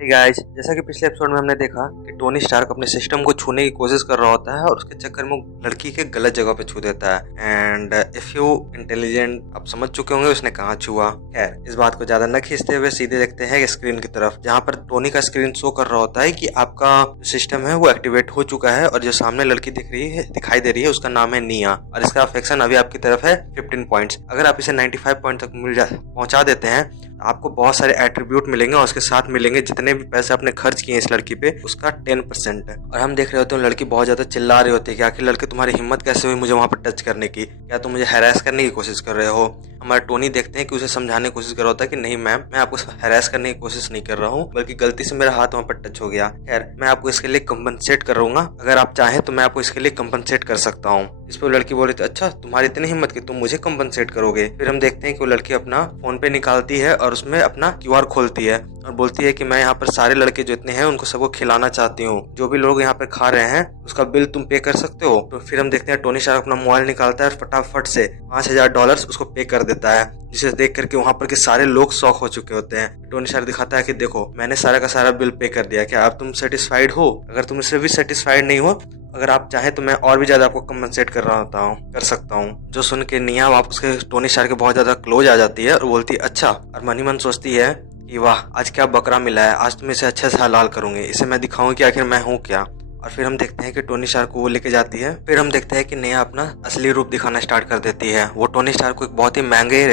Hey guys, जैसा कि पिछले एपिसोड में हमने देखा कि टोनी स्टार्क अपने सिस्टम को छूने की कोशिश कर रहा होता है और उसके चक्कर में वो लड़की के गलत जगह पे छू देता है। एंड इफ यू इंटेलिजेंट, आप समझ चुके होंगे उसने कहाँ छुआ। खैर, इस बात को ज्यादा न खींचते हुए सीधे देखते हैं स्क्रीन की तरफ, जहाँ पर टोनी का स्क्रीन शो कर रहा होता है कि आपका सिस्टम है वो एक्टिवेट हो चुका है और जो सामने लड़की दिखाई दे रही है उसका नाम है निया और इसका अफेक्शन अभी आपकी तरफ है 15 पॉइंट्स। अगर आप इसे 95 पॉइंट तक पहुंचा देते हैं, आपको बहुत सारे एट्रीब्यूट मिलेंगे और उसके साथ मिलेंगे जितने भी पैसे आपने खर्च किए इस लड़की पे उसका 10% है। और हम देख रहे होते हैं लड़की बहुत ज्यादा चिल्ला रही होती है कि आखिर लड़के तुम्हारी हिम्मत कैसे हुई मुझे वहां पर टच करने की, क्या तुम मुझे हैरेस करने की कोशिश कर रहे हो। हमारे टोनी देखते हैं कि उसे समझाने की कोशिश कर रहा होता है कि नहीं मैम, मैं आपको हैरेस करने की कोशिश नहीं कर रहा हूँ, बल्कि गलती से मेरा हाथ वहाँ पर टच हो गया। खैर, मैं आपको इसके लिए कंपनसेट करूंगा, अगर आप चाहें तो मैं आपको इसके लिए कंपनसेट कर सकता हूँ। इस पर लड़की बोली थी, अच्छा तुम्हारी इतनी हिम्मत कि तुम मुझे कंपनसेट करोगे। फिर हम देखते हैं कि वो लड़की अपना फोन पे निकालती है और उसमें अपना क्यूआर खोलती है और बोलती है कि मैं यहाँ पर सारे लड़के जो इतने हैं उनको सबको खिलाना चाहती हूँ, जो भी लोग यहाँ पर खा रहे हैं उसका बिल तुम पे कर सकते हो। तो फिर हम देखते हैं टोनी शार्क अपना मोबाइल निकालता है और फटाफट से $5000 उसको पे कर देता है, जिसे देख करके वहाँ पर के सारे लोग शॉक हो चुके होते हैं। टोनी शार्क दिखाता है कि देखो मैंने सारा का सारा बिल पे कर दिया, क्या अब तुम सेटिस्फाइड हो? अगर तुम इससे भी सेटिस्फाइड नहीं हो, अगर आप चाहें तो मैं और भी ज्यादा आपको कम्पनसेट कर सकता हूँ। जो सुन के निया वापस के टोनी शार्क के बहुत ज्यादा क्लोज आ जाती है और बोलती है अच्छा, और मन ही मन सोचती है कि वाह आज क्या बकरा मिला है, आज तुम इसे अच्छे से हलाल करूंगी, इसे मैं दिखाऊं कि आखिर मैं हूँ क्या। और फिर हम देखते हैं कि टोनी स्टार्क को वो लेके जाती है। फिर हम देखते हैं कि नेहा अपना असली रूप दिखाना स्टार्ट कर देती है। वो टोनी स्टार्क को एक बहुत ही महंगे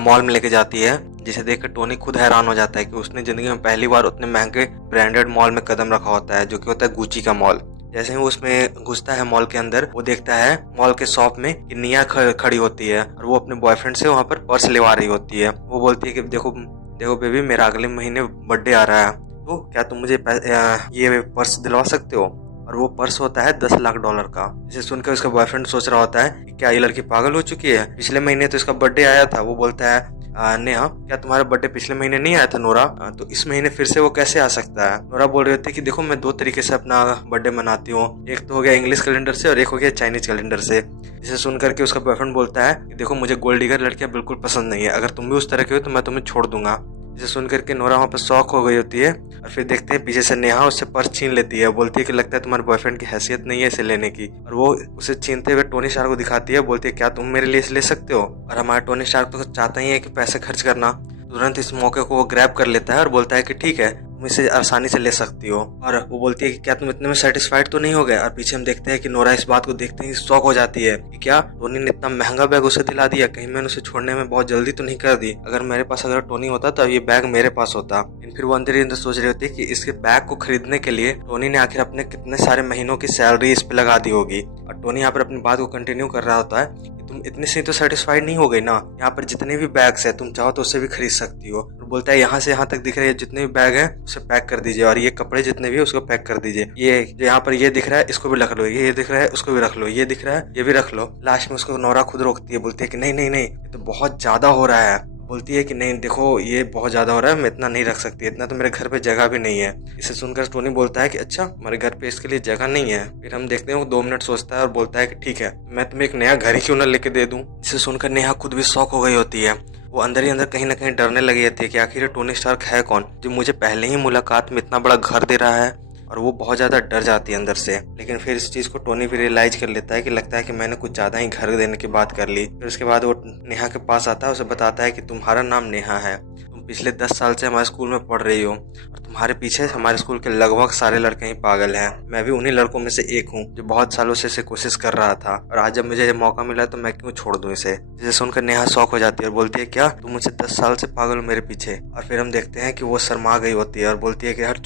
मॉल में लेके जाती है, जिसे देखकर टोनी खुद हैरान हो जाता है कि उसने जिंदगी में पहली बार उतने महंगे ब्रांडेड मॉल में कदम रखा होता है, जो कि होता है गुची का मॉल। जैसे ही वो उसमें घुसता है मॉल के अंदर, वो देखता है मॉल के शॉप में कि निया खड़ी होती है और वो अपने बॉयफ्रेंड से वहाँ पर पर्स लेवा रही होती है। वो बोलती है कि देखो देखो बेबी, मेरा अगले महीने बर्थडे आ रहा है, तो क्या तुम मुझे ये पर्स दिलवा सकते हो? और वो पर्स होता है $10 लाख का। इसे सुनकर उसका बॉयफ्रेंड सोच रहा होता है कि क्या ये लड़की पागल हो चुकी है, पिछले महीने तो इसका बर्थडे आया था। वो बोलता है नेहा, क्या तुम्हारा बर्थडे पिछले महीने नहीं आया था नोरा? तो इस महीने फिर से वो कैसे आ सकता है? नोरा बोल रही थी कि देखो मैं दो तरीके से अपना बर्थडे मनाती हूँ, एक तो हो गया इंग्लिश कैलेंडर से और एक हो गया चाइनीज कैलेंडर से। इसे सुनकर के उसका बॉयफ्रेंड बोलता है कि देखो मुझे गोल्ड डिगर लड़कियां बिल्कुल पसंद नहीं है, अगर तुम भी उस तरह के हो तो मैं तुम्हें छोड़ दूंगा। इसे सुनकर के नोरा वहाँ पर शॉक हो गई होती है और फिर देखते हैं पीछे से नेहा उससे पर्स छीन लेती है। बोलती है कि लगता है तुम्हारे बॉयफ्रेंड की हैसियत नहीं है इसे लेने की, और वो उसे छीनते हुए टोनी स्टार्क को दिखाती है। बोलती है क्या तुम मेरे लिए इसे ले सकते हो? और हमारा टोनी स्टार्क तो चाहता ही है कि पैसे खर्च करना, तुरंत इस मौके को वो ग्रैब कर लेता है और बोलता है कि ठीक है, तुम इसे आसानी से ले सकती हो। और वो बोलती है कि क्या तुम इतने में सेटिस्फाइड तो नहीं हो गए? और पीछे हम देखते हैं कि नोरा इस बात को देखते ही शॉक हो जाती है कि क्या टोनी ने इतना महंगा बैग उसे दिला दिया, कहीं मैंने उसे छोड़ने में बहुत जल्दी तो नहीं कर दी? अगर मेरे पास अगर टोनी होता तो ये बैग मेरे पास होता। लेकिन फिर वो अंदर ही अंदर सोच रही होती है कि इसके बैग को खरीदने के लिए टोनी ने आखिर अपने कितने सारे महीनों की सैलरी इस पे लगा दी होगी। और टोनी यहाँ पर अपनी बात को कंटिन्यू कर रहा होता है, तुम इतने से तो सेटिस्फाइड नहीं हो गई ना, यहाँ पर जितने भी बैग्स है तुम चाहो तो उससे भी खरीद सकती हो। और बोलता है यहाँ से यहाँ तक दिख रहे हैं जितने भी बैग हैं उसे पैक कर दीजिए, और ये कपड़े जितने भी है उसको पैक कर दीजिए, ये जो यहाँ पर ये दिख रहा है इसको भी रख लो, ये दिख रहा है उसको भी रख लो, ये दिख रहा है ये भी रख लो। लास्ट में उसको नोरा खुद रोकती है, बोलती है कि नहीं नहीं नहीं, ये तो बहुत ज्यादा हो रहा है। बोलती है कि नहीं देखो ये बहुत ज्यादा हो रहा है, मैं इतना नहीं रख सकती, इतना तो मेरे घर पे जगह भी नहीं है। इसे सुनकर टोनी बोलता है कि अच्छा, हमारे घर पे इसके लिए जगह नहीं है। फिर हम देखते हैं वो 2 मिनट सोचता है और बोलता है कि ठीक है, मैं तुम्हें एक नया घर ही क्यों ना लेके दे दूं। इसे सुनकर नेहा खुद भी शॉक हो गई होती है। वो अंदर ही अंदर कहीं ना कहीं डरने लगी होती है कि आखिर टोनी स्टार्क है कौन जो मुझे पहले ही मुलाकात में इतना बड़ा घर दे रहा है। और वो बहुत ज्यादा डर जाती है अंदर से। लेकिन फिर इस चीज को टोनी भी रियलाइज कर लेता है कि लगता है कि मैंने कुछ ज्यादा ही घर देने की बात कर ली। फिर उसके बाद वो नेहा के पास आता है, उसे बताता है कि तुम्हारा नाम नेहा है, तुम पिछले 10 साल से हमारे स्कूल में पढ़ रही हो और तुम्हारे पीछे हमारे स्कूल के लगभग सारे लड़के ही पागल हैं। मैं भी उन्हीं लड़कों में से एक हूँ जो बहुत सालों से इसे कोशिश कर रहा था, और आज जब मुझे मौका मिला तो मैं क्यों छोड़ दूं इसे। जिसे सुनकर नेहा शॉक हो जाती है और बोलती है क्या तुम मुझे 10 साल से पागल हो मेरे पीछे? और फिर हम देखते हैं कि वो शर्मा गई होती है और बोलती है कि हट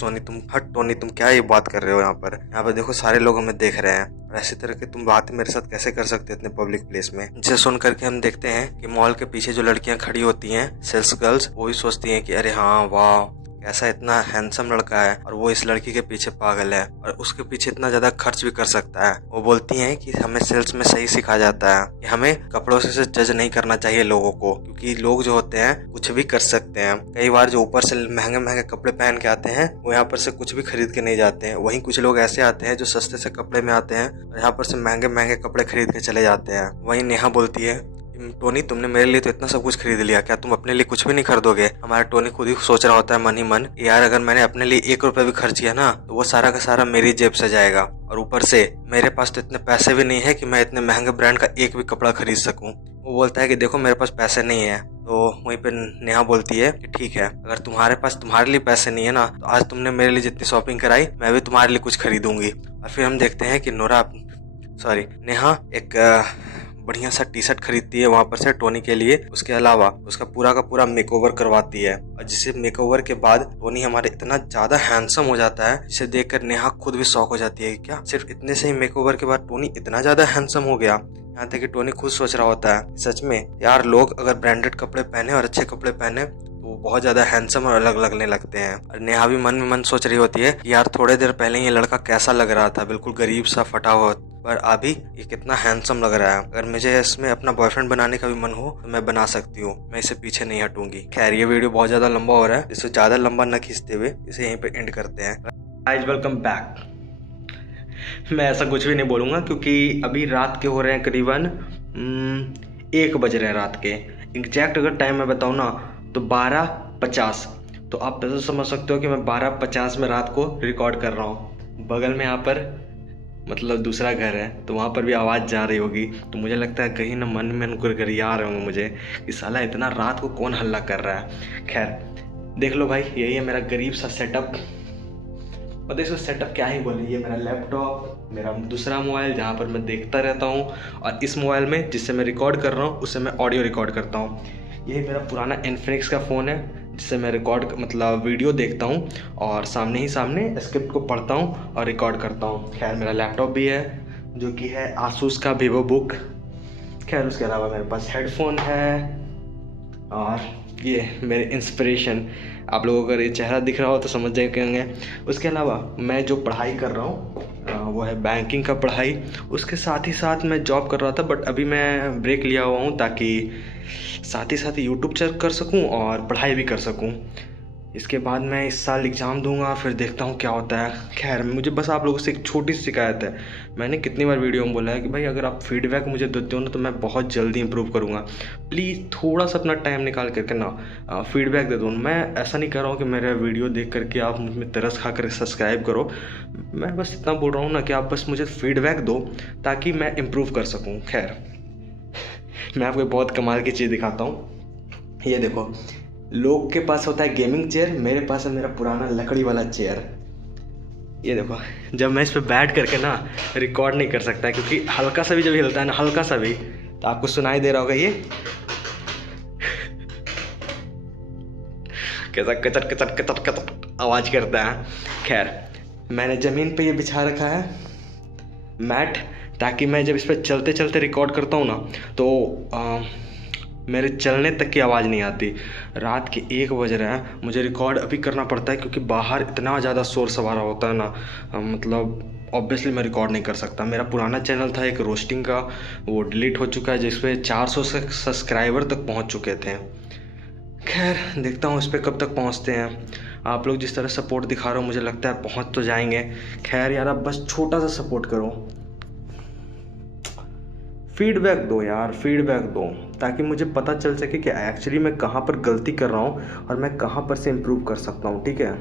टोनी तुम क्या ये बात कर रहे हो? यहाँ पर देखो सारे लोग हमें देख रहे हैं, और ऐसी तरह की तुम बात मेरे साथ कैसे कर सकते इतने पब्लिक प्लेस में। जिसे सुन करके हम देखते हैं कि मॉल के पीछे जो लड़कियां खड़ी होती हैं, सेल्स गर्ल्स, वो भी सोचती हैं कि अरे हाँ वाह, कैसा इतना हैंडसम लड़का है और वो इस लड़की के पीछे पागल है और उसके पीछे इतना ज्यादा खर्च भी कर सकता है। वो बोलती हैं कि हमें सेल्स में सही सिखाया जाता है कि हमें कपड़ों से जज नहीं करना चाहिए लोगों को, क्योंकि लोग जो होते हैं कुछ भी कर सकते हैं। कई बार जो ऊपर से महंगे महंगे कपड़े पहन के आते हैं वो यहाँ पर से कुछ भी खरीद के नहीं जाते हैं। वहीं कुछ लोग ऐसे आते हैं जो सस्ते से कपड़े में आते हैं और यहाँ पर से महंगे महंगे कपड़े खरीद के चले जाते हैं। वहीं नेहा बोलती है टोनी, तुमने मेरे लिए तो इतना सब कुछ खरीद लिया, क्या तुम अपने लिए कुछ भी नहीं खरीदोगे? हमारा टोनी खुद ही सोच रहा होता है मन ही मन, यार अगर मैंने अपने लिए 1 रुपया भी खर्च किया ना तो वो सारा का सारा मेरी जेब से जाएगा, और ऊपर से मेरे पास तो इतने पैसे भी नहीं है कि मैं इतने महंगे ब्रांड का एक भी कपड़ा खरीद सकूं। वो बोलता है कि देखो मेरे पास पैसे नहीं है। तो वहीं पे नेहा बोलती है कि ठीक है, अगर तुम्हारे पास तुम्हारे लिए पैसे नहीं है ना तो आज तुमने मेरे लिए जितनी शॉपिंग कराई मैं भी तुम्हारे लिए कुछ खरीदूंगी। और फिर हम देखते हैं कि नेहा एक बढ़िया सा टी शर्ट खरीदती है वहाँ पर से टोनी के लिए। उसके अलावा उसका पूरा का पूरा मेकओवर करवाती है, और जिसे मेकओवर के बाद टोनी हमारे इतना ज्यादा हैंडसम हो जाता है जिसे देखकर नेहा खुद भी शॉक हो जाती है कि क्या सिर्फ इतने से ही मेकओवर के बाद टोनी इतना ज्यादा हैंडसम हो गया। यहाँ तक कि टोनी खुद सोच रहा होता है सच में यार, लोग अगर ब्रांडेड कपड़े पहने और अच्छे कपड़े पहने तो वो बहुत ज्यादा हैंडसम और अलग लगने लगते हैं। और नेहा भी मन में मन सोच रही होती है कि यार थोड़े देर पहले ये लड़का कैसा लग रहा था, बिल्कुल गरीब सा फटा हुआ, पर अभी ये कितना हैंडसम लग रहा है। अगर मुझे इसमें अपना बॉयफ्रेंड बनाने का भी मन हो तो मैं बना सकती हूँ, मैं इसे पीछे नहीं हटूंगी। खैर ये वीडियो बहुत ज्यादा लंबा हो रहा है, इसे ज्यादा लंबा न खींचते हुए इसे यहीं पे एंड करते हैं। Guys welcome back. मैं ऐसा कुछ भी नहीं बोलूँगा क्योंकि अभी रात के हो रहे हैं करीबन 1 बज रहे हैं रात के। एग्जैक्ट अगर टाइम मैं बताऊँ ना तो 12:50। तो आप तो समझ सकते हो कि मैं 12:50 में रात को रिकॉर्ड कर रहा हूँ। बगल में यहाँ पर मतलब दूसरा घर है तो वहाँ पर भी आवाज़ जा रही होगी, तो मुझे लगता है कहीं ना मन में गुरगुरिया रहे होंगे मुझे कि साला इतना रात को कौन हल्ला कर रहा है। खैर देख लो भाई, यही है मेरा गरीब सा सेटअप। और इसको सेटअप क्या ही बोले, ये मेरा लैपटॉप, मेरा दूसरा मोबाइल जहाँ पर मैं देखता रहता हूँ, और इस मोबाइल में जिससे मैं रिकॉर्ड कर रहा हूँ उससे मैं ऑडियो रिकॉर्ड करता हूँ। यही मेरा पुराना इन्फिनिक्स का फ़ोन है जिससे मैं रिकॉर्ड मतलब वीडियो देखता हूँ और सामने ही सामने स्क्रिप्ट को पढ़ता हूँ और रिकॉर्ड करता हूँ। खैर मेरा लैपटॉप भी है जो कि है आसूस का वीवो बुक। खैर उसके अलावा मेरे पास हेडफोन है, और ये मेरे इंस्पिरेशन, आप लोगों को अगर ये चेहरा दिख रहा हो तो समझ जाएंगे। उसके अलावा मैं जो पढ़ाई कर रहा हूँ वो है बैंकिंग का पढ़ाई। उसके साथ ही साथ मैं जॉब कर रहा था, बट अभी मैं ब्रेक लिया हुआ हूँ ताकि साथ ही साथ यूट्यूब चेक कर सकूँ और पढ़ाई भी कर सकूँ। इसके बाद मैं इस साल एग्ज़ाम दूंगा, फिर देखता हूँ क्या होता है। खैर मुझे बस आप लोगों से एक छोटी सी शिकायत है। मैंने कितनी बार वीडियो में बोला है कि भाई अगर आप फीडबैक मुझे देते हो ना तो मैं बहुत जल्दी इंप्रूव करूँगा। प्लीज़ थोड़ा सा अपना टाइम निकाल करके ना फीडबैक दे दो। मैं ऐसा नहीं कर रहा हूँ कि मेरा वीडियो देख करके आप मुझ में तरस खा कर सब्सक्राइब करो। मैं बस इतना बोल रहा हूँ ना कि आप बस मुझे फीडबैक दो ताकि मैं इम्प्रूव कर सकूँ। खैर मैं आपको बहुत कमाल की चीज़ दिखाता हूँ। ये देखो, लोग के पास होता है गेमिंग चेयर, मेरे पास है मेरा पुराना लकड़ी वाला चेयर। ये देखो, जब मैं इस पर बैठ करके ना रिकॉर्ड नहीं कर सकता क्योंकि हल्का सा भी जब हिलता है ना, हल्का सा भी, तो आपको सुनाई दे रहा होगा ये कैसा कचट कचट कचट कचट आवाज़ करता है। खैर मैंने ज़मीन पे ये बिछा रखा है मैट, ताकि मैं जब इस पर चलते चलते रिकॉर्ड करता हूँ ना तो मेरे चलने तक की आवाज़ नहीं आती। रात के 1 बज रहे हैं, मुझे रिकॉर्ड अभी करना पड़ता है क्योंकि बाहर इतना ज़्यादा शोर सवारा होता है ना, मतलब ऑब्वियसली मैं रिकॉर्ड नहीं कर सकता। मेरा पुराना चैनल था एक रोस्टिंग का, वो डिलीट हो चुका है जिसपे 400 सब्सक्राइबर तक पहुंच चुके थे। खैर देखता हूँ इस पर कब तक पहुँचते हैं। आप लोग जिस तरह सपोर्ट दिखा रहे हो मुझे लगता है पहुँच तो जाएंगे। खैर यार, आप बस छोटा सा सपोर्ट करो, फीडबैक दो यार, फीडबैक दो, ताकि मुझे पता चल सके कि एक्चुअली मैं कहाँ पर गलती कर रहा हूँ और मैं कहाँ पर से इम्प्रूव कर सकता हूँ। ठीक है।